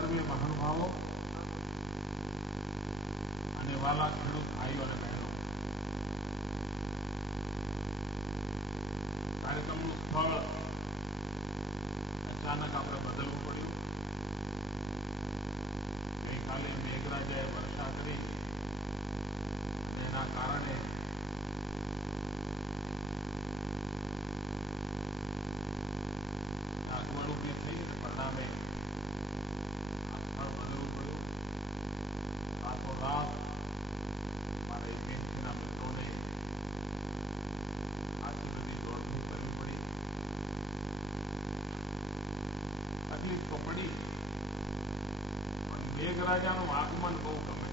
સર્વે મહાનુભાવો અને વાલા ખેડૂત ભાઈઓ અને બહેનો, કાર્યક્રમનું સ્થળ અચાનક આપણે બદલવું પડ્યું. ગઈકાલે મેઘરાજાએ વર્ષા કરી અને એના કારણે અગવડ ઉભી થઈ અને પરિણામે આ સ્થળ બદલવું પડ્યું. રાતોરાત મારા એજન્સીના મિત્રોને આટલી બધી દોડધૂપ કરવી પડી. તકલીફ તો પડી, પણ મેઘરાજાનું આગમન બહુ ગમે.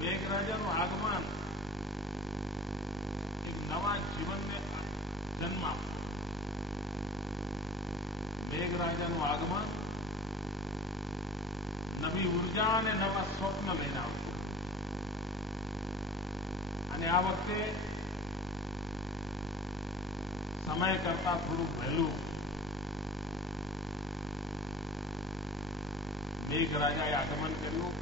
મેઘરાજાનું આગમન એક નવા જીવનને જન્મ આપશે. મેઘરાજાનું આગમન નવી ઉર્જા અને નવા સ્વપ્ન લઈને આવશે. અને આ વખતે સમય કરતા થોડું વહેલું મેઘરાજાએ આગમન કર્યું.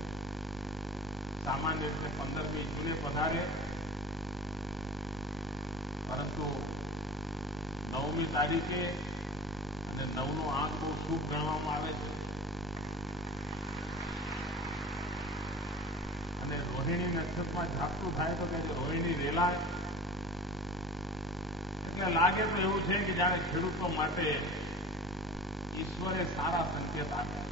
સામાન્ય રીતે 15મી જૂને પધારે, પરંતુ 9મી તારીખે અને 9નો આંક બહુ શુભ ગણવામાં આવે છે. અને રોહિણી નક્ષત્રમાં ઝાપટું થાય તો કે રોહિણી રેલાય, એટલે લાગે તો એવું છે કે જાણે ખેડૂતો માટે ઈશ્વરે સારા સંકેત આપ્યા.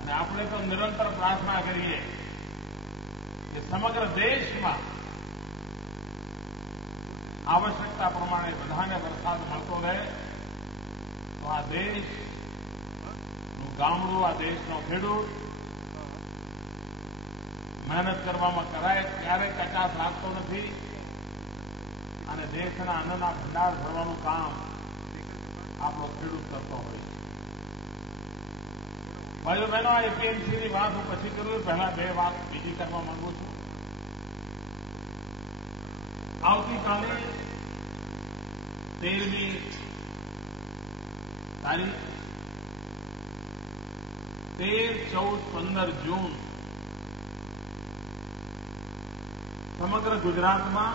અને આપણે તો નિરંતર પ્રાર્થના કરીએ કે સમગ્ર દેશમાં આવશ્યકતા પ્રમાણે બધાને વરસાદ મળતો રહે, તો આ દેશનું ગામડું, આ દેશનો ખેડૂત મહેનત કરવામાં કરાય ક્યારેય કચાશ લાગતો નથી અને દેશના અન્નના ભંડાર ભરવાનું કામ આપણો ખેડૂત કરતો હોય છે. ભાઈઓ બહેનો, આ એપીએમસીની વાત હું પછી કરું. પહેલા બે વાત બીજી કરવા માંગુ છું. આવતીકાલે 13મી તારીખ 13, 14, 15 જૂન સમગ્ર ગુજરાતમાં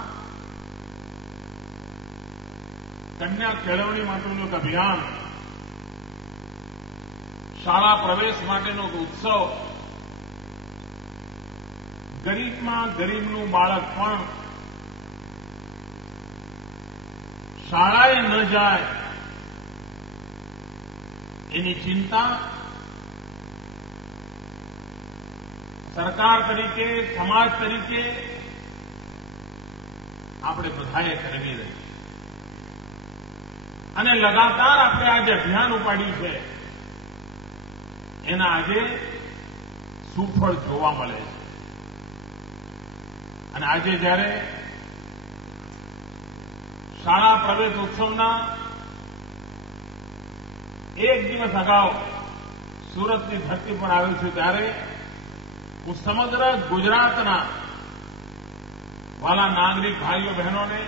કન્યા કેળવણી માટેનું એક અભિયાન, શાળા પ્રવેશ માટેનો ઉત્સવ, ગરીબમાં ગરીબનું બાળક પણ શાળાએ ન જાય એની ચિંતા સરકાર તરીકે, સમાજ તરીકે આપણે બધાએ કરવી રહી. અને લગાતાર આપણે આજે અભિયાન ઉપાડ્યું છે, એના આજે સુફળ જોવા મળે છે. અને આજે જ્યારે શાળા પ્રવેશ ઉત્સવના એક દિવસ અગાઉ સુરતની ધરતી પર આવ્યો છું, ત્યારે હું સમગ્ર ગુજરાતના વાલા નાગરિક ભાઈઓ બહેનોને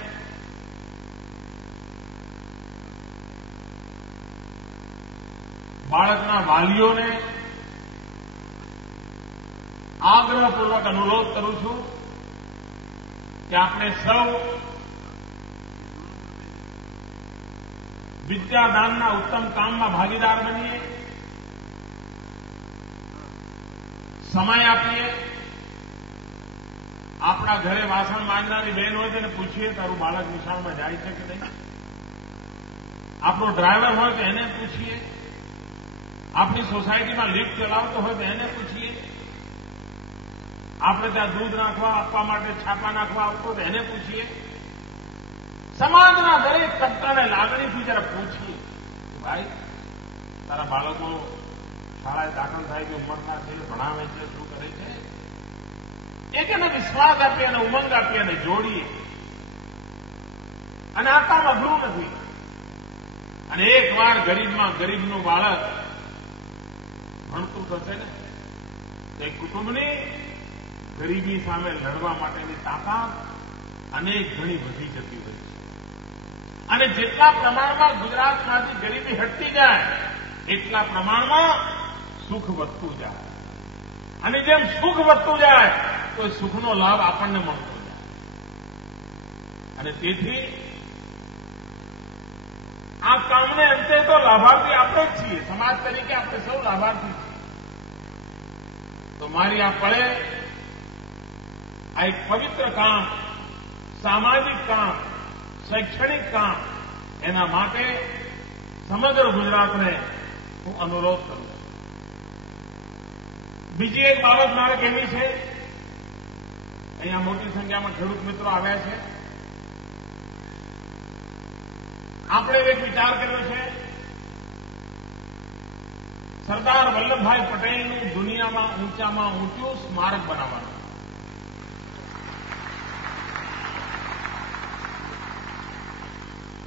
બાળકના વાલીઓને આગ્રહપૂર્વક અનુરોધ કરું છું કે આપણે સૌ વિદ્યાદાનના ઉત્તમ કામમાં ભાગીદાર બનીએ, સમય આપીએ. આપણા ઘરે વાસણ માંગનારી બહેન હોય તેને પૂછીએ તારું બાળક નિશાળમાં જાય છે કે નહીં. આપણો ડ્રાઈવર હોય તો એને પૂછીએ. આપણી સોસાયટીમાં લિફ્ટ ચલાવતો હોય તો એને પૂછીએ. આપણે ત્યાં દૂધ નાખવા આપવા માટે છાપા નાખવા આવતો હોય તો એને પૂછીએ. સમાજના દરેક તબક્કાને લાગણીથી જરા પૂછીએ કે ભાઈ તારા બાળકો શાળાએ દાખલ થાય કે ઉંમરના છે, ભણાવે છે, શું કરે છે. એક એને વિશ્વાસ આપીએ અને ઉમંગ આપીએ અને જોડીએ. અને આ કામ અઘરું નથી. અને એકવાર ગરીબમાં ગરીબનું બાળક ભણતું થશે ને તો એક કુટુંબની ગરીબી સામે લડવા માટેની તાકાત અનેક ઘણી વધી જતી હોય છે. અને જેટલા પ્રમાણમાં ગુજરાતમાંથી ગરીબી હટતી જાય એટલા પ્રમાણમાં સુખ વધતું જાય. અને જેમ સુખ વધતું જાય તો સુખનો લાભ આપણને મળતો જાય. અને તેથી આ કામને અંતે તો લાભાર્થી આપણે જ છીએ. સમાજ તરીકે આપણે સૌ લાભાર્થી છીએ. તો મારી આ પળે આ એક પવિત્ર કામ, સામાજિક કામ, શૈક્ષણિક કામ, એના માટે સમગ્ર ગુજરાતને હું અનુરોધ કરું છું. બીજી એક બાબત મારે કહેવી છે. અહીંયા મોટી સંખ્યામાં ખેડૂત મિત્રો આવ્યા છે. આપણે એક વિચાર કર્યો છે, સરદાર વલ્લભભાઈ પટેલનું દુનિયામાં ઊંચામાં ઊંચું સ્મારક બનાવવાનું.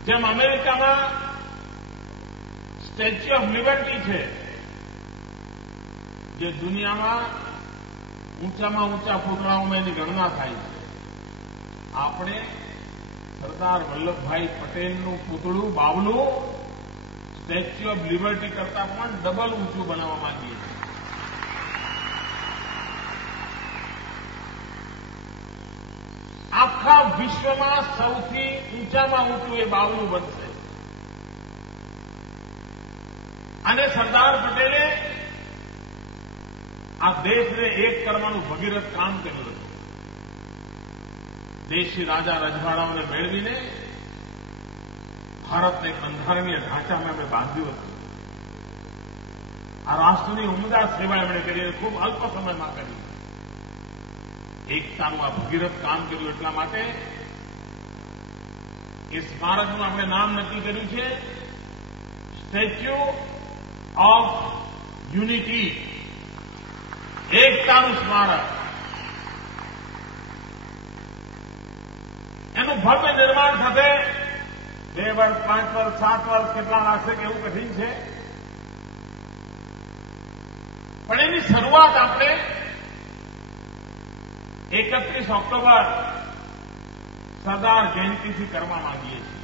જેમ અમેરિકામાં સ્ટેચ્યુ ઓફ લિબર્ટી છે, જે દુનિયામાં ઊંચામાં ઊંચા પૂતળાઓમાં એની ગણના થાય છે, આપણે સરદાર વલ્લભભાઈ પટેલનું પૂતળું, બાવલું સ્ટેચ્યુ ઓફ લિબર્ટી કરતા પણ ડબલ ઊંચું બનાવવા માંગીએ છીએ. આખા વિશ્વમાં સૌથી ઊંચામાં ઊંચું એ બાવલું બનશે. અને સરદાર પટેલે આ દેશને એક કરવાનું ભગીરથ કામ કર્યું હતું. દેશી રાજા રજવાડાઓને મેળવીને ભારતને બંધારણીય ઢાંચામાં એમણે બાંધ્યું હતું. આ રાષ્ટ્રની ઉમદા સેવા એમણે કરી, ખૂબ અલ્પ સમયમાં કરી. એકતાનું આ ભગીરથ કામ કર્યું. એટલા માટે એ સ્મારકનું આપણે નામ નક્કી કર્યું છે સ્ટેચ્યુ ઓફ યુનિટી, એકતાનું સ્મારક. એનું ભવ્ય નિર્માણ થશે. 2 વર્ષ, 5 વર્ષ, 7 વર્ષ કેટલા લાગશે કે એવું કઠિન છે. પણ એની શરૂઆત આપણે 31 ઓક્ટોબર સરદાર જયંતિથી કરવા માંગીએ છીએ.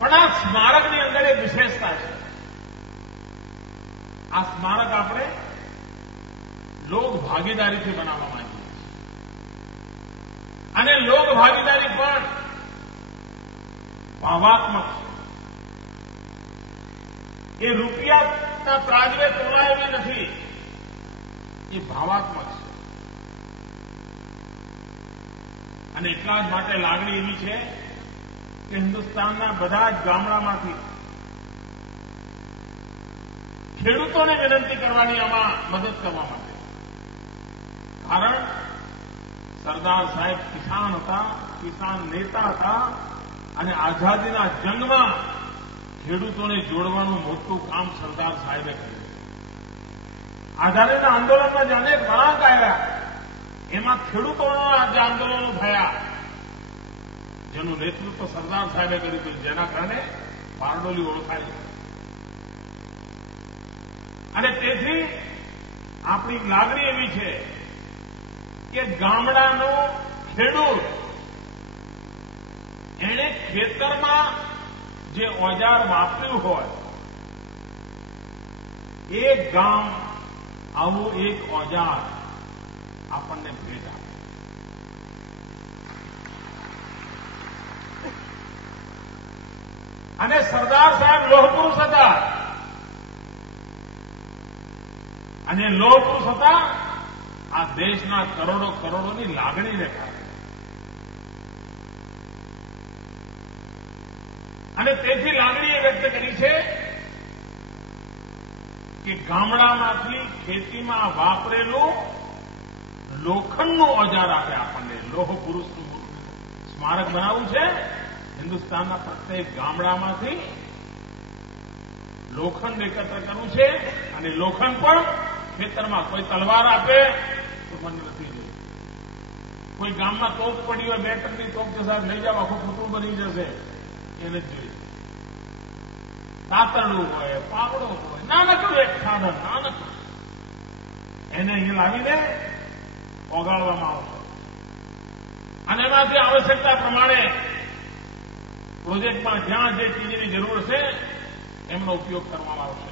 પણ આ સ્મારકની અંદર એક વિશેષતા છે. આ સ્મારક આપણે લોક ભાગીદારીથી બનાવવા માંગીએ છીએ. અને લોક ભાગીદારી પણ ભાવાત્મક છે. એ રૂપિયાના ત્રાજવે તોલાય એવી નથી, એ ભાવાત્મક છે. અને એટલા જ માટે લાગણી એવી છે કે હિન્દુસ્તાનના બધા જ ગામડામાંથી ખેડૂતોને વિનંતી કરવાની, આમાં મદદ કરવા માટે. કારણ સરદાર સાહેબ કિસાન હતા, કિસાન નેતા હતા. અને આઝાદીના જંગમાં ખેડૂતોને જોડવાનું મોટું કામ સરદાર સાહેબે કર્યું. આઝાદીના આંદોલનમાં જે અનેક વળાંક આવ્યા, એમાં ખેડૂતોના જે આંદોલનો થયા, જેનું નેતૃત્વ સરદાર સાહેબે કર્યું હતું, જેના કારણે બારડોલી ઓળખાય. અને તેથી આપણી લાગણી એવી છે કે ગામડાનો ખેડૂત એણે ખેતરમાં જે ઓજાર વાપર્યું હોય, એ ગામ આવું એક ઓજાર આપણને ભેટ આપે. અને સરદાર સાહેબ લોહપુરુષ હતા. અને લોહપુરુષ હતા આ દેશના કરોડો કરોડોની લાગણીને કારણે. અને તેથી લાગણી એ વ્યક્ત કરી છે કે ગામડામાંથી ખેતીમાં વાપરેલું લોખંડનું ઓજાર આપે આપણને. લોહ પુરુષનું સ્મારક બનાવવું છે. હિન્દુસ્તાનના પ્રત્યેક ગામડામાંથી લોખંડ એકત્ર કરવું છે. અને લોખંડ પણ ખેતરમાં. કોઈ તલવાર આપે તો મને નથી જોઈએ. કોઈ ગામમાં તોપ પડી હોય, 2 ટનની તોપ છે, સાહેબ લઈ જાવ, આખું પૂતળું બની જશે, એને જ જોઈએ. દાતરડું હોય, પાવડો હોય, નાનકડું એક સાધન, નાનકડું, એને અહીં લાવીને ઓગાળવામાં આવશે. અને એમાંથી આવશ્યકતા પ્રમાણે પ્રોજેક્ટમાં જ્યાં જે ચીજની જરૂર છે એમનો ઉપયોગ કરવામાં આવશે.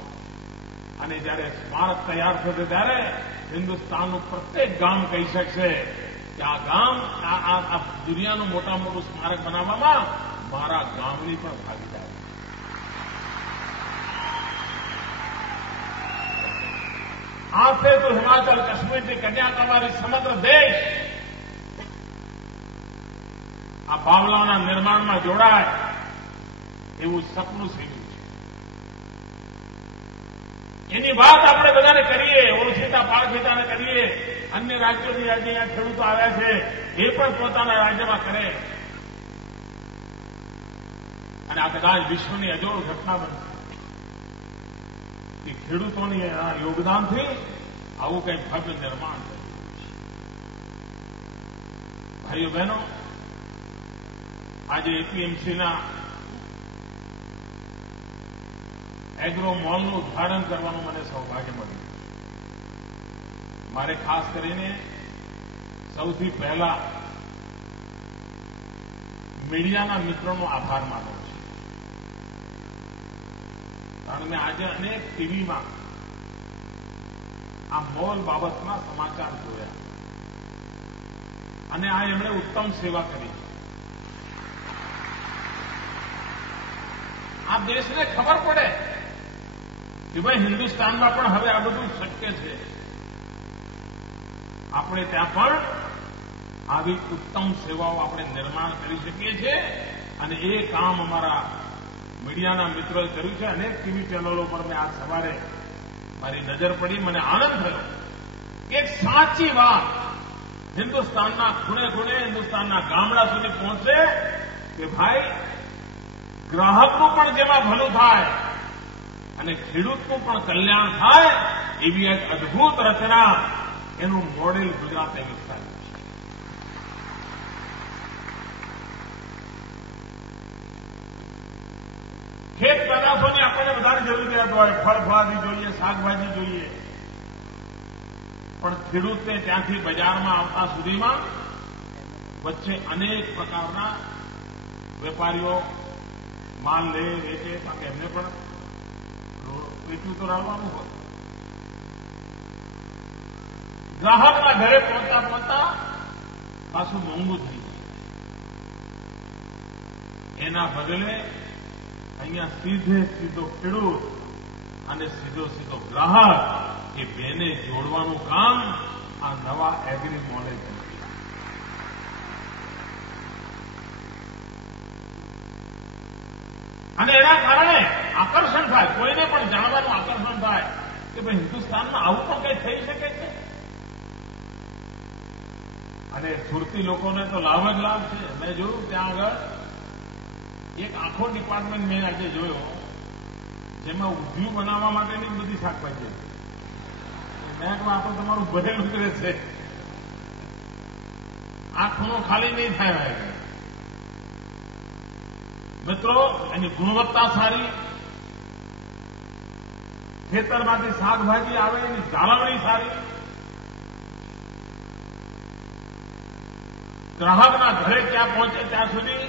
અને જ્યારે સ્મારક તૈયાર થશે ત્યારે હિન્દુસ્તાનનું પ્રત્યેક ગામ કહી શકશે કે આ ગામ આ દુનિયાનું મોટા મોટું સ્મારક બનાવવામાં મારા ગામની પણ ભાગીદારી. આથી તો હિમાચલ કાશ્મીરથી કન્યાકુમારી સમગ્ર દેશ આ બાવલાના નિર્માણમાં જોડાય એવું સપનું સીવ્યું છે. એની વાત આપણે બધાને કરીએ, ઓળખીતા પાળખીતાને કરીએ. અન્ય રાજ્યોની આજે અહીંયા ખેડૂતો આવ્યા છે એ પણ પોતાના રાજ્યમાં કરે. અને આ કદાચ વિશ્વની અજોડ ઘટના બનશે કે ખેડૂતોની યોગદાનથી આવું કંઈક ભવ્ય નિર્માણ થયું. ભાઈઓ બહેનો, આજે એપીએમસીના એગ્રો મોલનું ઉદ્ઘાટન કરવાનું મને સૌભાગ્ય મળ્યું. મારે ખાસ કરીને સૌથી પહેલા મીડિયાના મિત્રોનો આભાર માનવો છે. કારણ કે આજે અનેક ટીવીમાં આ મોલ બાબતના સમાચાર જોયા અને આ એમણે ઉત્તમ સેવા કરી. આ દેશને ખબર પડે કે ભાઈ હિન્દુસ્તાનમાં પણ હવે આ બધું શક્ય છે. આપણે ત્યાં પણ આવી ઉત્તમ સેવાઓ આપણે નિર્માણ કરી શકીએ છીએ. અને એ કામ અમારા મીડિયાના મિત્રોએ કર્યું છે. અનેક ટીવી ચેનલો પર મેં આજ સવારે મારી નજર પડી, મને આનંદ થયો. એક સાચી વાત હિન્દુસ્તાનના ખૂણે ખૂણે, હિન્દુસ્તાનના ગામડા સુધી પહોંચે કે ભાઈ ગ્રાહકનું પણ જેમાં ભલું થાય અને ખેડૂતનું પણ કલ્યાણ થાય એવી એક અદભુત રચના, એનું મોડેલ ગુજરાતે વિકસાવ્યું છે. ખેત પેદાશોની આપણને વધારે જરૂરિયાત હોય, ફળફળાદી જોઈએ, શાકભાજી જોઈએ, પણ ખેડૂતને ત્યાંથી બજારમાં આવતા સુધીમાં વચ્ચે અનેક પ્રકારના વેપારીઓ માલ લે, વેચે, કારણ કે એમને પણ વેચવું તો રાખવાનું હોય. ગ્રાહકના ઘરે પહોંચતા પહોંચતા પાછું મોંઘું થઈ જાય. એના બદલે અહીંયા સીધો ખેડૂત અને સીધો ગ્રાહક એ બેને જોડવાનું કામ આ નવા એગ્રી મોલે કર્યું. અને એના કારણે આકર્ષણ થાય, કોઈને પણ જાણવાનું આકર્ષણ થાય કે ભાઈ હિન્દુસ્તાનમાં આવું પણ કંઈ થઈ શકે છે. અને સુરતી લોકોને તો લાભ જ લાભ છે. મેં જોયું ત્યાં આગળ એક આખો ડિપાર્ટમેન્ટ મેં આજે જોયો જેમાં ઊંધિયું બનાવવા માટેની બધી શાકભાજી હતી. મેં કહું આ તો તમારું ભરેલું જ રહેશે, આ ખૂણો ખાલી નહીં થાય. મિત્રો, એની ગુણવત્તા સારી, ખેતરમાંથી શાકભાજી આવે એની જાળવણી સારી, ગ્રાહકના ઘરે ક્યાં પહોંચે ત્યાં સુધી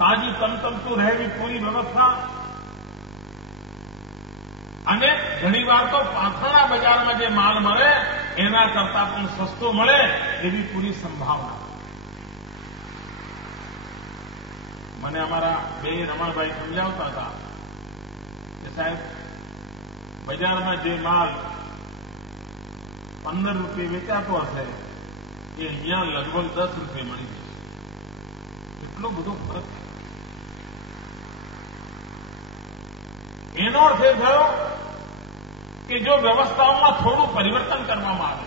તાજી તમતમતું રહેવી પૂરી વ્યવસ્થા. અને ઘણીવાર તો પાથરણા બજારમાં જે માલ મળે એના કરતાં પણ સસ્તો મળે એવી પૂરી સંભાવના. મને અમારા બે રમણભાઈ સમજાવતા હતા કે સાહેબ, બજારમાં જે માલ 15 રૂપિયે વેચાતો હશે એ અહીંયા લગભગ 10 રૂપિયે મળી જશે. એટલો બધો ફરક. એનો અર્થ એ થયો કે જો વ્યવસ્થાઓમાં થોડું પરિવર્તન કરવામાં આવે,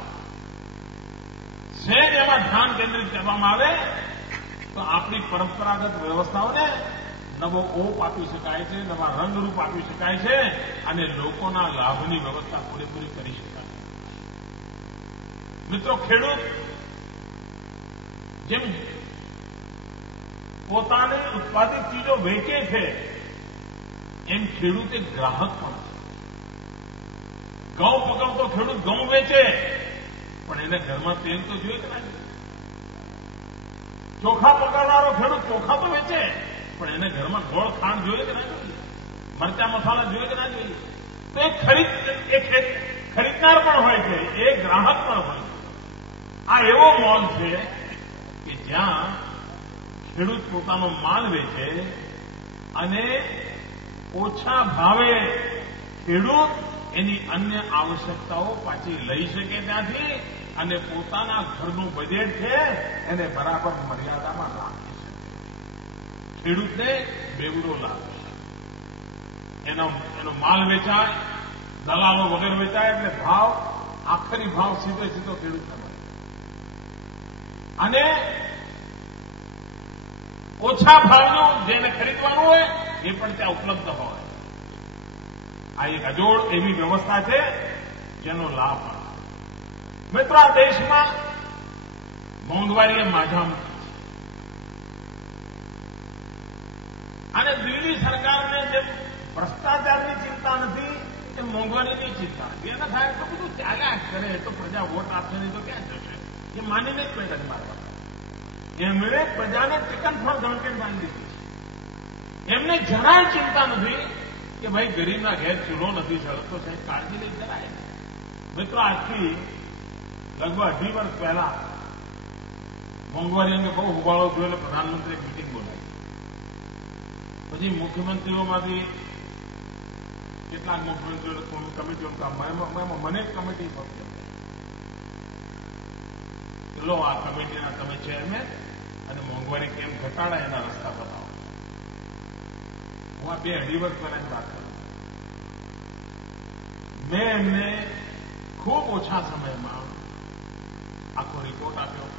સહેજ એમાં ધ્યાન કેન્દ્રિત કરવામાં આવે તો આપણી પરંપરાગત વ્યવસ્થાઓને નવો ઓપ આપી શકાય છે, નવા રંગરૂપ આપી શકાય છે અને લોકોના લાભની વ્યવસ્થા પૂરેપૂરી કરી શકાય. મિત્રો, ખેડૂત જેમ પોતાની ઉત્પાદિત ચીજો વેચે છે એમ ખેડૂત એક ગ્રાહક પણ છે. ઘઉં પકવતો ખેડૂત ઘઉં વેચે પણ એને ઘરમાં તેલ તો જોઈએ કે ના? ચોખા પકડનારો ખેડૂત ચોખા તો વેચે, પણ એને ઘરમાં ગોળ ખાંડ જોઈએ કે ના જોઈએ, મરચા મસાલા જોઈએ કે ના જોઈએ? તો એક ખરીદનાર પણ હોય છે, એક ગ્રાહક પણ હોય છે. આ એવો મોલ છે કે જ્યાં ખેડૂત પોતાનો માલ વેચે અને ઓછા ભાવે ખેડૂત એની અન્ય આવશ્યકતાઓ પાછી લઈ શકે ત્યાંથી અને પોતાના ઘરનું બજેટ છે એને બરાબર મર્યાદામાં રાખી શકે. ખેડૂતને બેવડો લાભ એનો માલ વેચાય, દલાલો વગર વેચાય એટલે ભાવ આખરી ભાવ સીધો ખેડૂતને મળે અને ઓછા ભાવનું જેને ખરીદવાનું હોય એ પણ ત્યાં ઉપલબ્ધ હોય. આ એક અજોડ એવી વ્યવસ્થા છે જેનો લાભ મળે. મિત્રો, આ દેશમાં મોંઘવારીએ માઝા મૂકી છે અને દિલ્હી સરકારને જેમ ભ્રષ્ટાચારની ચિંતા નથી એમ મોંઘવારીની ચિંતા નથી. એના થાય તો બધું ચાલ્યા જ કરે, તો પ્રજા વોટ આપશે નહીં તો ક્યાં જશે એ માનીને જ મેં મારવા. એમણે પ્રજાને ચિકન ફળ ગણકેટ બાંધી દીધી છે. એમને જરાય ચિંતા નથી કે ભાઈ ગરીબના ઘેર ચૂલો નથી સળગતો, સાહેબ કાળજી લઈ જરાય. મિત્રો, આજથી લગભગ 2.5 વર્ષ પહેલા મોંઘવારી અંગે બહુ હોબાળો થયો એટલે પ્રધાનમંત્રીએ મિટિંગ બોલાવી. પછી મુખ્યમંત્રીઓમાંથી કેટલાક મુખ્યમંત્રીઓ કમિટીઓ મને જ કમિટી પકડી લો, આ કમિટીના તમે ચેરમેન અને મોંઘવારી કેમ ઘટાડાય એના રસ્તા બતાવો. હું આ 2-2.5 વર્ષ પહેલાની વાત કરું. મેં એમને ખૂબ ઓછા સમયમાં આખો રિપોર્ટ આપ્યો.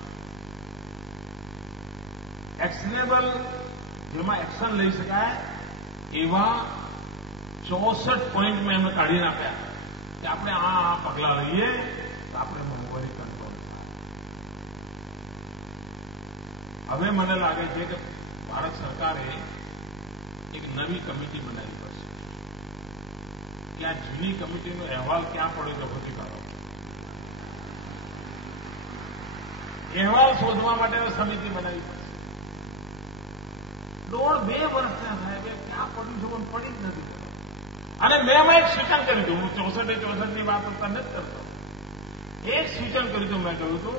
એક્શનેબલ, જેમાં એક્શન લઈ શકાય એવા 64 પોઈન્ટ મેં એમને કાઢીને આપ્યા કે આપણે આ પગલાં લઈએ તો આપણે મોંઘવારી કંટ્રોલ થાય. હવે મને લાગે છે કે ભારત સરકારે એક નવી કમિટી બનાવવી પડશે કે આ જૂની કમિટીનો અહેવાલ ક્યાં પડ્યો છે શોધી કાઢો. અહેવાલ શોધવા માટે સમિતિ બનાવવી પડશે. 1.5-2 વર્ષ થયા સાહેબ, ક્યાં પડ્યું છે પણ પડી જ નથી. અને મેં એમાં એક સૂચન કર્યું હતું. હું 64-64ની વાત નથી કરતો. એક સૂચન કર્યું હતું. મેં કહ્યું હતું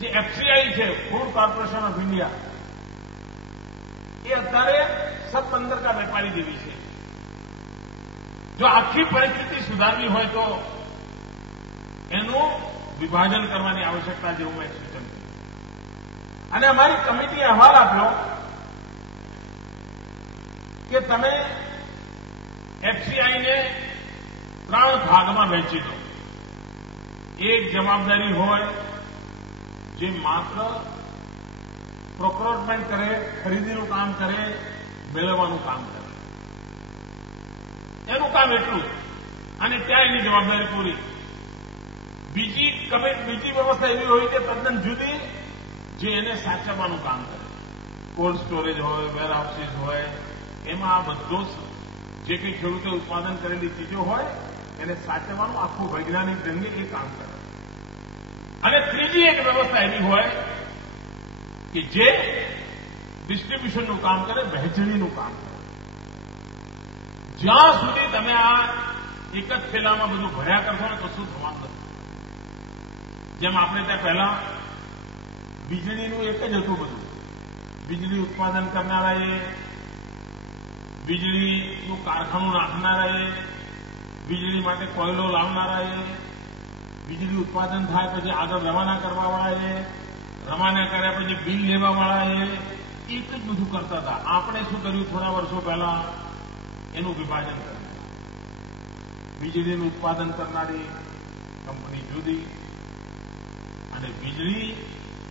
જે એફસીઆઈ છે, ફૂડ કોર્પોરેશન ઓફ ઇન્ડિયા, એ અત્યારે સબ બંદર કા વેપારી જેવી છે. જો આખી પરિસ્થિતિ સુધારવી હોય તો એનું વિભાજન કરવાની આવશ્યકતા જેવું મેં સૂચન કર્યું. અને અમારી કમિટીએ અહેવાલ આપ્યો કે તમે એફસીઆઈને 3 ભાગમાં વહેંચી દો. એક જવાબદારી હોય જે માત્ર પ્રોક્યોરમેન્ટ કરે, ખરીદીનું કામ કરે, મેળવવાનું કામ કરે, એનું કામ એટલું અને ત્યાં એની જવાબદારી પૂરી. બીજી વ્યવસ્થા એવી હોય કે તદ્દન જુદી, જે એને સાચવવાનું કામ કરે. કોલ્ડ સ્ટોરેજ હોય, વેર હાઉસીસ હોય, એમાં આ બધો જે કંઈ ખેડૂતે ઉત્પાદન કરેલી ચીજો હોય એને સાચવવાનું આખું વૈજ્ઞાનિક ઢંગે એ કામ કરે. અને ત્રીજી એક વ્યવસ્થા એવી હોય કે જે ડિસ્ટ્રીબ્યુશનનું કામ કરે, વહેંચણીનું કામ કરે. જ્યાં સુધી તમે આ એક જ થેલામાં બધું ભર્યા કરશો ને કશું થવાનું નથી. જેમ આપણે ત્યાં પહેલા વીજળીનું એક જ હતું બધું. વીજળી ઉત્પાદન કરનારાએ, વીજળીનું કારખાનું નાખનારાએ, વીજળી માટે કોયલો લાવનારાએ, વીજળી ઉત્પાદન થાય પછી આગળ રવાના કરવાવાળાએ, રવાના કર્યા પછી બિલ લેવાવાળાએ, એક જ બધું કરતા હતા. આપણે શું કર્યું થોડા વર્ષો પહેલા? એનું વિભાજન કર્યું. વીજળીનું ઉત્પાદન કરનારી કંપની જુદી અને વીજળી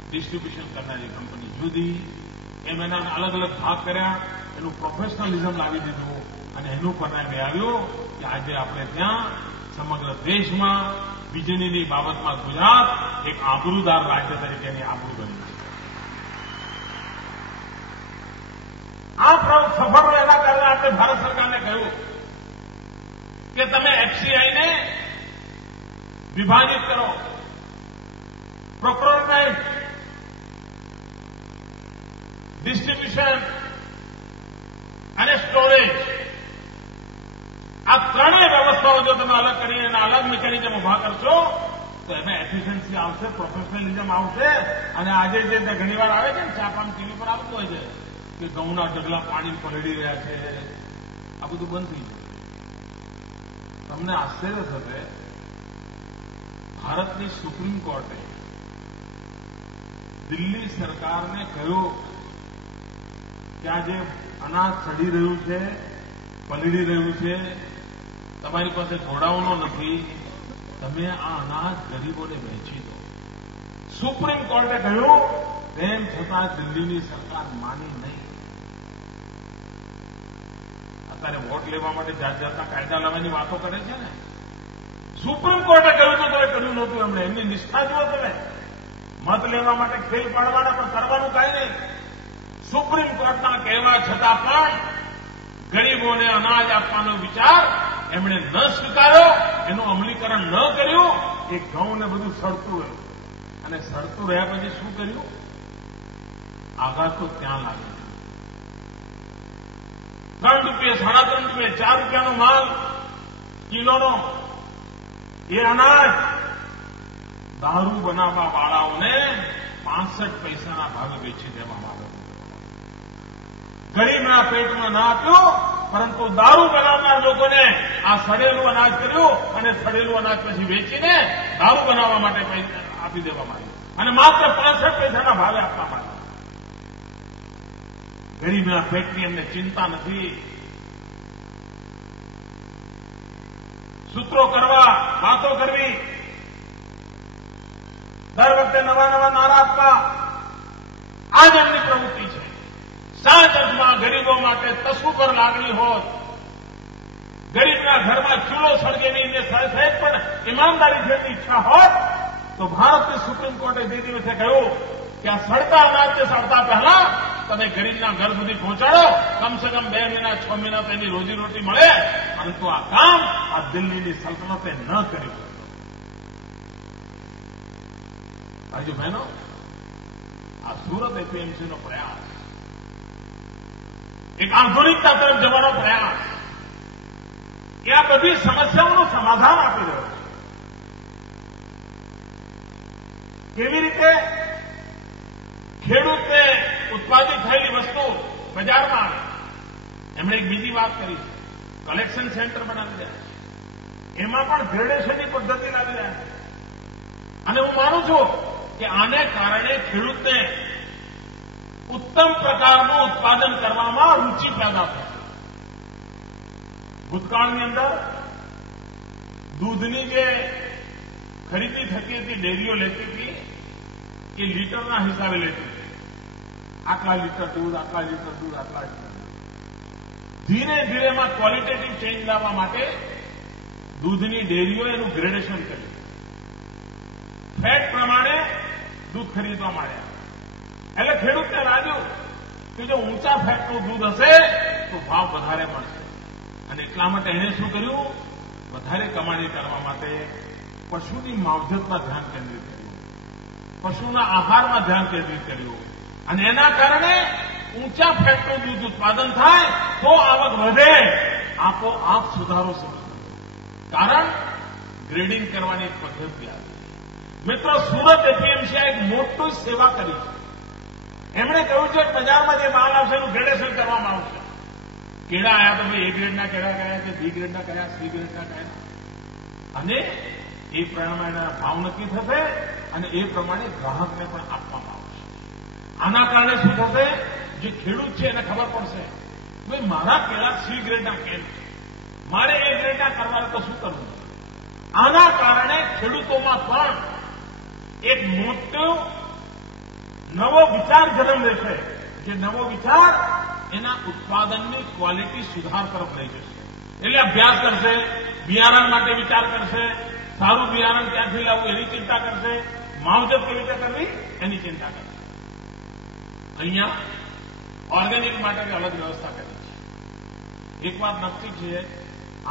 ડિસ્ટ્રીબ્યુશન કરનારી કંપની જુદી, એમ એના અલગ અલગ ભાગ કર્યા. એનું પ્રોફેશનલિઝમ લાવી દીધું અને એનું પરિણામે આવ્યું કે આજે આપણે ત્યાં સમગ્ર દેશમાં વીજળીની બાબતમાં ગુજરાત એક આબરૂદાર રાજ્ય તરીકેની આબરૂ બની છે. આ સફળ એના કારણે આપણે ભારત સરકારને કહ્યું કે તમે એફસીઆઈને વિભાજિત કરો, પ્રોક્યોરમેન્ટ ડિસ્ટ્રીબ્યુશન અને સ્ટોરેજ, આ ત્રણેય વ્યવસ્થાઓ જો તમે અલગ કરીને અને અલગ મિકેનિઝમ ઉભા કરશો તો એમાં એફિશિયન્સી આવશે, પ્રોફેશનલિઝમ આવશે. અને આજે જે ઘણીવાર આવે છે ને છાપામાં ટીવી પર આવતું હોય છે કે ઘઉંના ઢગલા પાણી પલળી રહ્યા છે, આ બધું બંધ થઈ જશે. તમને આશ્ચર્ય થશે, ભારતની સુપ્રીમ કોર્ટે દિલ્હી સરકારને કહ્યું કે આ જે અનાજ સડી રહ્યું છે, પલળી રહ્યું છે, તમારી પાસે જોડાવાનો નથી, તમે આ અનાજ ગરીબોને વહેંચી દો. સુપ્રીમ કોર્ટે કહ્યું, તેમ છતાં દિલ્હીની સરકાર માની નહીં. અત્યારે વોટ લેવા માટે જાત જાતના કાયદા લાવવાની વાતો કરે છે ને. સુપ્રીમ કોર્ટે કહ્યું તો કર્યું નહોતું એમણે. એમની નિષ્ઠા જુઓ તમે. મત લેવા માટે ખેલ પાડવાના, પણ કરવાનું કાંઈ નહીં. સુપ્રીમ કોર્ટના કહેવા છતાં પણ ગરીબોને અનાજ આપવાનો વિચાર એમણે ન સ્વીકાર્યો, એનું અમલીકરણ ન કર્યું. એ ઘઉં ને બધું સડતું રહ્યું. અને સડતું રહ્યા પછી શું કર્યું? આઘાત તો ત્યાં લાગે. 3 રૂપિયા, 3.5 રૂપિયા, 4 રૂપિયાનો માલ કિલોનો એ અનાજ દારૂ બનાવવા વાળાઓને 65 પૈસાના ભાવે વેચી દેવામાં આવે. ગરીબના પેટમાં ના આપ્યું, પરંતુ દારૂ બનાવનાર લોકોને આ સડેલું અનાજ કર્યું અને સડેલું અનાજ પછી વેચીને દારૂ બનાવવા માટે પૈસા આપી દેવામાં આવ્યું અને માત્ર 65 પૈસાના ભાવે આપવામાં આવ્યું. ગરીબના પેટની એમને ચિંતા નથી. સૂત્રો કરવા, વાતો કરવી, દર વખતે નવા નવા નારા આપવા, આ જ એમની પ્રવૃત્તિ છે. સાચ અર્થમાં ગરીબો માટે તસુ પર લાગણી હોત, ગરીબના ઘરમાં ચૂલો સળગે નહીં ને સહેજ પણ ઈમાનદારી જેની ઈચ્છા હોત તો ભારતની સુપ્રીમ કોર્ટે જે દિવસે કહ્યું કે આ સડતા અનાજને સડતા પહેલા તમે ગરીબના ઘર સુધી પહોંચાડો, કમસે કમ 2 મહિના 6 મહિના તેની રોજીરોટી મળે, પરંતુ આ કામ આ દિલ્હીની સલ્તનતે ન કર્યું. ભાઈઓ બહેનો, આ સુરત એપીએમસીનો પ્રયાસ, એક આધુનિકતા તરફ જવાનો પ્રયાસ, એ આ બધી સમસ્યાઓનું સમાધાન આપી રહ્યો છે. કેવી રીતે ખેડૂતને ઉત્પાદિત થયેલી વસ્તુ બજારમાં આવે. એમણે એક બીજી વાત કરી છે, કલેક્શન સેન્ટર બનાવી રહ્યા છે. એમાં પણ ગ્રેડેશનની પદ્ધતિ લાવી રહ્યા છે. અને હું માનું છું કે આને કારણે ખેડૂતને ઉત્તમ પ્રકારનું ઉત્પાદન કરવામાં રૂચિ પેદા થશે. ભૂતકાળની અંદર દૂધની જે ખરીદી થતી હતી, ડેરીઓ લેતી હતી, એ લીટરના હિસાબે લેતી હતી. આટલા લીટર દૂધ, આટલા લીટર દૂધ, આટલા લીટર દૂધ. ધીરે ધીરેમાં ક્વોલિટેટિવ ચેન્જ લાવવા માટે દૂધની ડેરીઓ એનું ગ્રેડેશન કર્યું. ફેટ પ્રમાણે દૂધ ખરીદવા માંડ્યા. એટલે ખેડૂતને લાગ્યું કે જો ઊંચા ફેટનું દૂધ હશે તો ભાવ વધારે મળશે. અને એટલા માટે એણે શું કર્યું? વધારે કમાણી કરવા માટે પશુની માવજતમાં ધ્યાન કેન્દ્રિત કર્યું, પશુના આહારમાં ધ્યાન કેન્દ્રિત કર્યું. અને એના કારણે ઊંચા ફેટનું દૂધ ઉત્પાદન થાય તો આવક વધે. આપોઆપ સુધારો સમજ. કારણ ગ્રેડિંગ કરવાની પદ્ધતિ આવી. મિત્રો, સુરત એપીએમસીએ એક મોટી સેવા કરી છે. એમણે કહ્યું છે કે બજારમાં જે માલ આવશે એનું ગ્રેડેશન કરવામાં આવશે. કેળા આવ્યા તો ભાઈ A ગ્રેડના કેળા કયા છે, B ગ્રેડના કયા, C ગ્રેડના કયા, અને એ પ્રમાણે એના ભાવ નક્કી થશે અને એ પ્રમાણે ગ્રાહકને પણ આપવામાં આવશે. આના કારણે શું થશે? જે ખેડૂત છે એને ખબર પડશે ભાઈ મારા કેળા C ગ્રેડના કેમ છે, મારે A ગ્રેડના કરવા તો શું કરવું. આના કારણે ખેડૂતોમાં પણ એક મોટો નવો વિચાર જન્મ લેશે. જે નવો વિચાર એના ઉત્પાદનની ક્વોલિટી સુધાર તરફ લઈ જશે. એટલે અભ્યાસ કરશે, બિયારણ માટે વિચાર કરશે, સારું બિયારણ ક્યાંથી લાવવું એની ચિંતા કરશે, માવજત કેવી રીતે કરવી એની ચિંતા કરશે. અહીંયા ઓર્ગેનિક માટે અલગ વ્યવસ્થા કરી છે. એક વાત નક્કી છે,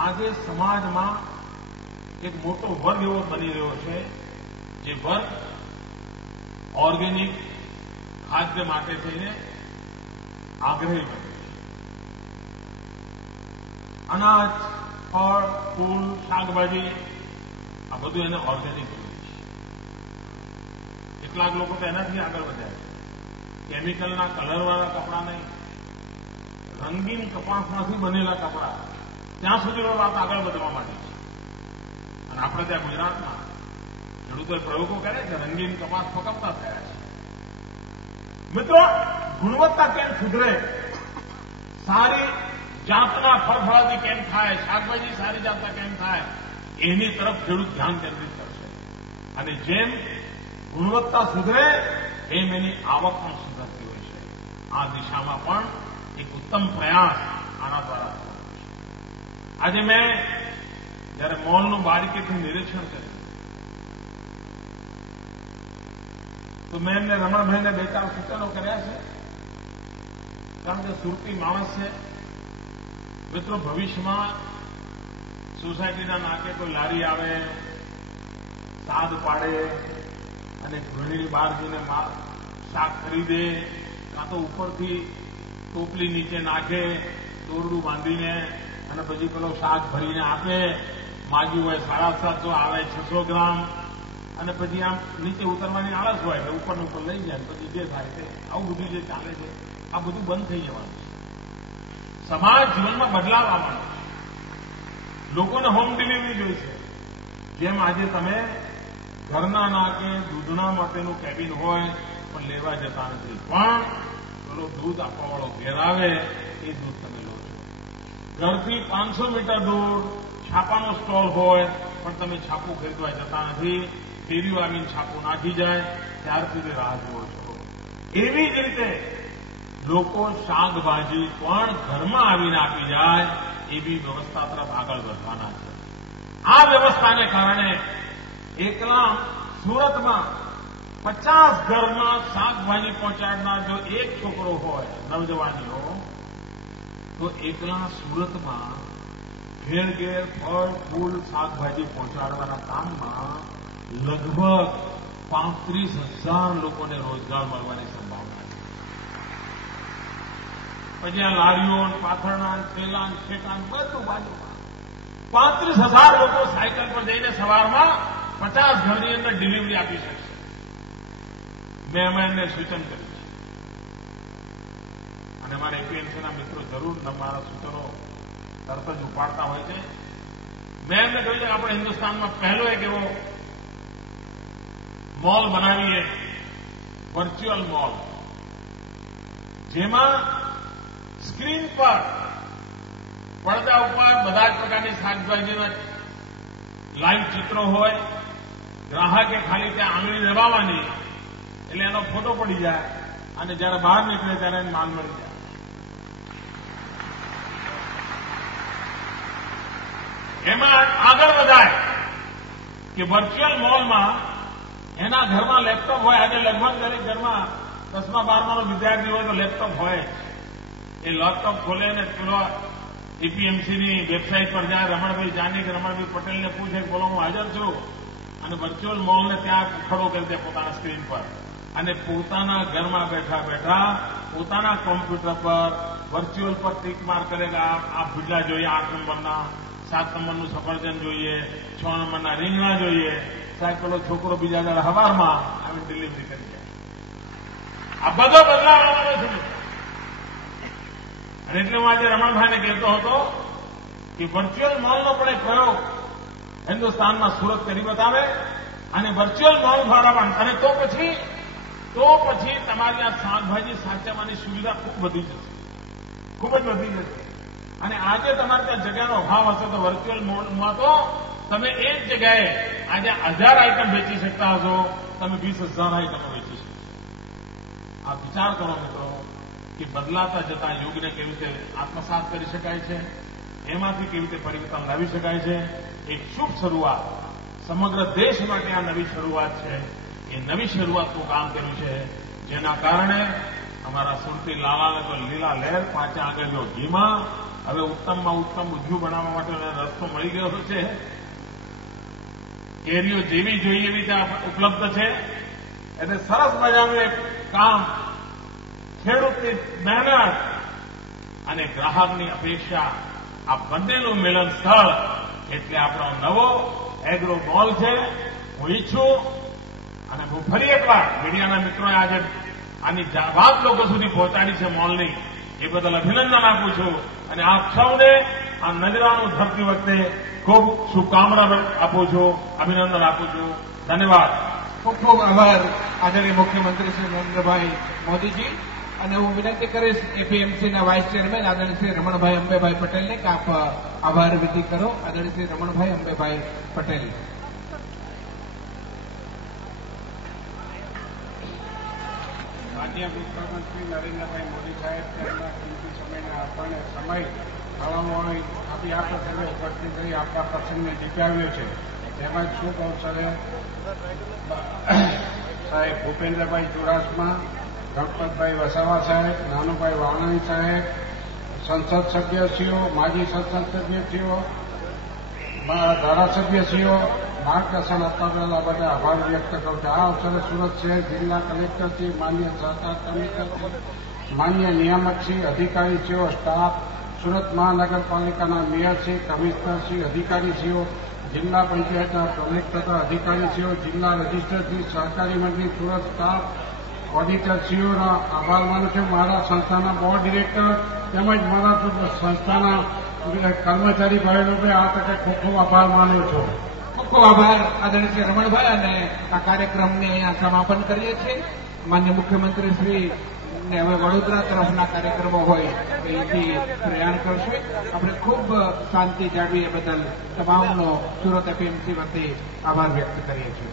આજે સમાજમાં એક મોટો વર્ગ એવો બની રહ્યો છે જે વર્ગ ઓર્ગેનિક ખાદ્ય માટે થઈને આગ્રહી બને છે. અનાજ, ફળ, ફૂલ, શાકભાજી આ બધું એને ઓર્ગેનિક જોઈએ છે. કેટલાક લોકો તો એનાથી આગળ વધ્યા છે. કેમિકલના કલરવાળા કપડાં નહીં, રંગીન કપાસમાંથી બનેલા કપડાં, ત્યાં સુધી વાત આગળ વધવા માંડી છે. અને આપણે ત્યાં ગુજરાતમાં ખેડૂતોએ પ્રયોગો કરે છે, રંગીન કપાસ પકવતા થયા છે. મિત્રો, ગુણવત્તા કેમ સુધરે, સારી જાતના ફળફળાદી કેમ થાય, શાકભાજી સારી જાતના કેમ થાય, એની તરફ ખેડૂત ધ્યાન કેન્દ્રિત કરશે. અને જેમ ગુણવત્તા સુધરે એમ એની આવક પણ સુધરતી હોય છે. આ દિશામાં પણ એક ઉત્તમ પ્રયાસ આના દ્વારા થવાનો છે. આજે મેં જયારે મોલનું બારીકેથી નિરીક્ષણ કર્યું તો મેં એમને રમણભાઈને 2-4 સૂચનો કર્યા છે. કારણ કે સુરતી માણસ છે. મિત્રો, ભવિષ્યમાં સોસાયટીના નાકે કોઈ લારી આવે, સાદ પાડે અને ઘણી બહાર જઈને શાક ખરીદે, કાં તો ઉપરથી ટોપલી નીચે નાખે, દોરડું બાંધીને અને પછી પેલો શાક ભરીને આપે. માગ્યું હોય 750 આવે 600 ગ્રામ, અને પછી આમ નીચે ઉતરવાની આળસ હોય એટલે ઉપર લઈ જાય, પછી જે થાય તે. આવું બધું જે ચાલે છે આ બધું બંધ થઈ જવાનું છે. સમાજ જીવનમાં બદલાવ આવવાનો છે. લોકોને હોમ ડિલિવરી જોઈશે. જેમ આજે તમે ઘરના નાકે દૂધના માટેનું કેબિન હોય પણ લેવા જતા નથી, પણ પેલો દૂધ આપવાવાળો ઘેર આવે એ દૂધ તમે લો છો. ઘરથી 500 મીટર દૂર છાપાનો સ્ટોલ હોય પણ તમે છાપું ખરીદવા જતા નથી. ફેરીઓ આવીને છાપું નાખી જાય ત્યાર સુધી રાહ જુઓ છો. એવી જ રીતે લોકો શાકભાજી પણ ઘરમાં આવીને આપી જાય એવી વ્યવસ્થા તરફ આગળ વધવાના છે. આ વ્યવસ્થાને કારણે એકલા સુરતમાં 50 ઘરમાં શાકભાજી પહોંચાડનાર જો એક છોકરો હોય, નવજવાનીઓ, તો એકલા સુરતમાં ઘેર ઘેર ફળ, ફૂલ, શાકભાજી પહોંચાડવાના કામમાં લગભગ 35,000 લોકોને રોજગાર મળવાની સંભાવના છે. પછી આ લારીઓ, પાથરણા, થેલા, ઠેકાણ બધું બાજુમાં 35,000 લોકો સાયકલ પર જઈને સવારમાં 50 ઘરની અંદર ડિલિવરી આપી શકશે. મેં એમને સૂચન કર્યું છે અને મારા એપીએમસીના મિત્રો જરૂર મારા સૂચનો તરત જ ઉપાડતા હોય છે. મેં એમને કહ્યું છે કે આપણે હિન્દુસ્તાનમાં પહેલો એક એવો મોલ બનાવીએ, વર્ચ્યુઅલ મોલ, જેમાં સ્ક્રીન પર પડદા ઉપર બધા જ પ્રકારની શાકભાજીના લાઈવ ચિત્રો હોય. ગ્રાહકે ખાલી ત્યાં આંગળી દબાવવાની એટલે એનો ફોટો પડી જાય અને જ્યારે બહાર નીકળે ત્યારે એને માલ મળી જાય. એમાં આગળ વધાય કે વર્ચ્યુઅલ મોલમાં એના ઘરમાં લેપટોપ હોય. આજે લગભગ દરેક ઘરમાં 10મા 12માનો વિદ્યાર્થી હોય તો લેપટોપ હોય. એ લેપટોપ ખોલે ને પેલો એપીએમસીની વેબસાઇટ પર જાય, રમણભાઈ જાની કે રમણભાઈ પટેલને પૂછે કે બોલો હું હાજર છું, અને વર્ચ્યુઅલ મોલને ત્યાં ખડો કરી દે પોતાના સ્ક્રીન પર, અને પોતાના ઘરમાં બેઠા બેઠા પોતાના કોમ્પ્યુટર પર વર્ચ્યુઅલ પર ટીક માર કરે કે આ ભૂલા જોઈએ, 8 નંબરના, 7 નંબરનું સફરજન જોઈએ, 6 નંબરના રીંગણા જોઈએ. સાહેબ પેલો છોકરો બીજા દાડે સવારમાં આવી ડિલિવરી કરી જાય. આ બધો બદલાવ આવવાનો છે. અને એટલે હું આજે રમણભાઈને કહેતો હતો કે વર્ચ્યુઅલ મોલનો પણ એક પ્રયોગ હિન્દુસ્તાનમાં સુરત કરી બતાવે, અને વર્ચ્યુઅલ મોલ દ્વારા પણ, અને તો પછી તમારી આ શાકભાજી સાચવવાની સુવિધા ખૂબ વધી જશે, ખૂબ જ વધી જશે. અને આજે તમારે ત્યાં જગ્યાનો અભાવ હશે તો વર્ચ્યુઅલ મોલમાં તો તમે એ જ જગ્યાએ આજે 1000 આઈટમ વેચી શકતા હશો, તમે 20,000 આઈટમો વેચી શકશો. આ વિચાર કરો મિત્રો કે બદલાતા જતા યુગને કેવી રીતે આત્મસાત કરી શકાય છે, એમાંથી કેવી રીતે પરિવર્તન લાવી શકાય છે. એક શુભ શરૂઆત, સમગ્ર દેશ માટે આ નવી શરૂઆત છે. એ નવી શરૂઆતનું કામ કર્યું છે, જેના કારણે અમારા સુરતી લાલાને તો લીલા લહેર પાછા આગળ જો ઘીમાં હવે ઉત્તમમાં ઉત્તમ ઉદ્યોગ બનાવવા માટે રસ્તો મળી ગયો છે. કેરીઓ જેવી જોઈએ એવી ત્યાં ઉપલબ્ધ છે. એટલે સરસ મજાનું એક કામ ખેડૂતની મહેનત અને ગ્રાહકની અપેક્ષા આ બંનેનું મિલન સ્થળ એટલે આપણો નવો એગ્રો મોલ છે. હું ઈચ્છું અને હું ફરી એકવાર મીડિયાના મિત્રોએ આજે આની વાત લોકો સુધી પહોંચાડી છે મોલની, એ બદલ અભિનંદન આપું છું અને આપ સૌને આ નજરાનું ધરતી વખતે ખૂબ શુભકામના આપું છું, અભિનંદન આપું છું. ધન્યવાદ. ખૂબ ખૂબ આભાર આદરણીય મુખ્યમંત્રી શ્રી નરેન્દ્રભાઈ મોદીજી. અને હું વિનંતી કરીશ એપીએમસીના વાઇસ ચેરમેન આદરણીય શ્રી રમણભાઈ અંબેભાઈ પટેલને કે આપ આભાર વિધિ કરો. આદરણીય શ્રી રમણભાઈ અંબેભાઈ પટેલ. માન્ય મુખ્યમંત્રી નરેન્દ્રભાઈ મોદી સાહેબ તેમના કિંમતી સમયને આપણને સમય ફાળવવાનો આપી આ પ્રસંગે ઉપસ્થિત રહી આપણા પ્રસંગને જીતાવ્યો છે. તેમજ શુભ અવસરે સાહેબ ભૂપેન્દ્રભાઈ ચુડાસમા, ગણપતભાઈ વસાવા સાહેબ, નાનુભાઈ વાણાણી સાહેબ, સંસદ સભ્યશ્રીઓ, માજી સંસદ સભ્યશ્રીઓ, ધારાસભ્યશ્રીઓ માર્ગદર્શન આપવા બદલ બધા આભાર વ્યક્ત કરું છું. આ અવસરે સુરત શહેર જિલ્લા કલેક્ટરશ્રી, માન્ય સહકાર કમિશનરશ્રી, માન્ય નિયામકશ્રી, અધિકારીશ્રીઓ, સ્ટાફ, સુરત મહાનગરપાલિકાના મેયરશ્રી, કમિશનરશ્રી, અધિકારીશ્રીઓ, જિલ્લા પંચાયતના પ્રમુખ તથા અધિકારીશ્રીઓ, જિલ્લા રજિસ્ટ્રરશ્રી, સહકારી મંત્રી, સુરત સ્ટાફ, ઓડિટરશ્રીઓના આભાર માનું છું. મારા સંસ્થાના બોર્ડ ડિરેક્ટર તેમજ મારા સંસ્થાના કર્મચારી ભાઈઓને આ તકે ખૂબ ખૂબ આભાર માનું છું. ખૂબ ખૂબ આભાર આદરણીય શ્રી રમણભાઈ. અને આ કાર્યક્રમને અહીંયા સમાપન કરીએ છીએ. માન્ય મુખ્યમંત્રી શ્રી ને હવે વડોદરા તરફના કાર્યક્રમો હોય અહીંથી પ્રયાણ કરશે. આપણે ખૂબ શાંતિ જાળવી એ બદલ તમામનો સુરત એપીએમસી વતી આભાર વ્યક્ત કરીએ છીએ.